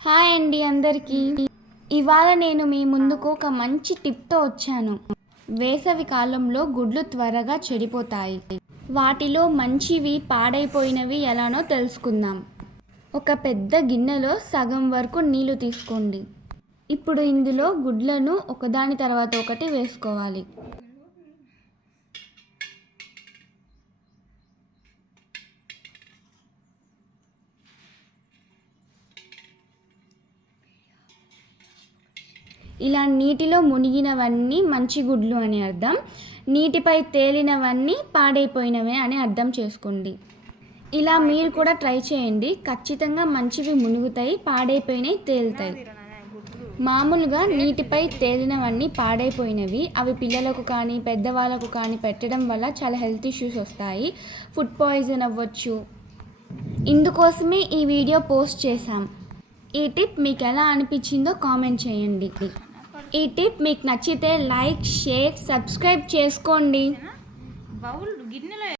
Hi అండి అందరికీ. ఇవాళ నేను మీ ముందుకు ఒక మంచి టిప్తో వచ్చాను. వేసవి కాలంలో గుడ్లు త్వరగా చెడిపోతాయి. వాటిలో మంచివి పాడైపోయినవి ఎలానో తెలుసుకుందాం. ఒక పెద్ద గిన్నెలో సగం వరకు నీళ్లు తీసుకోండి. ఇప్పుడు ఇందులో గుడ్లను ఒకదాని తర్వాత ఒకటి వేసుకోవాలి. ఇలా నీటిలో మునిగినవన్నీ మంచి గుడ్లు అని అర్థం. నీటిపై తేలినవన్నీ పాడైపోయినవే అని అర్థం చేసుకోండి. ఇలా మీరు కూడా ట్రై చేయండి. ఖచ్చితంగా మంచివి మునుగుతాయి, పాడైపోయినవి తేలుతాయి. మామూలుగా నీటిపై తేలినవన్నీ పాడైపోయినవి. అవి పిల్లలకు కానీ పెద్దవాళ్ళకు కానీ పెట్టడం వల్ల చాలా హెల్త్ ఇష్యూస్ వస్తాయి. ఫుడ్ పాయిజన్ అవ్వచ్చు. ఇందుకోసమే ఈ వీడియో పోస్ట్ చేశాం. ఈ టిప్ మీకు ఎలా అనిపించిందో కామెంట్ చేయండి. ఈ టిప్ మీకు నచ్చితే లైక్, షేర్, సబ్స్క్రైబ్ చేసుకోండి.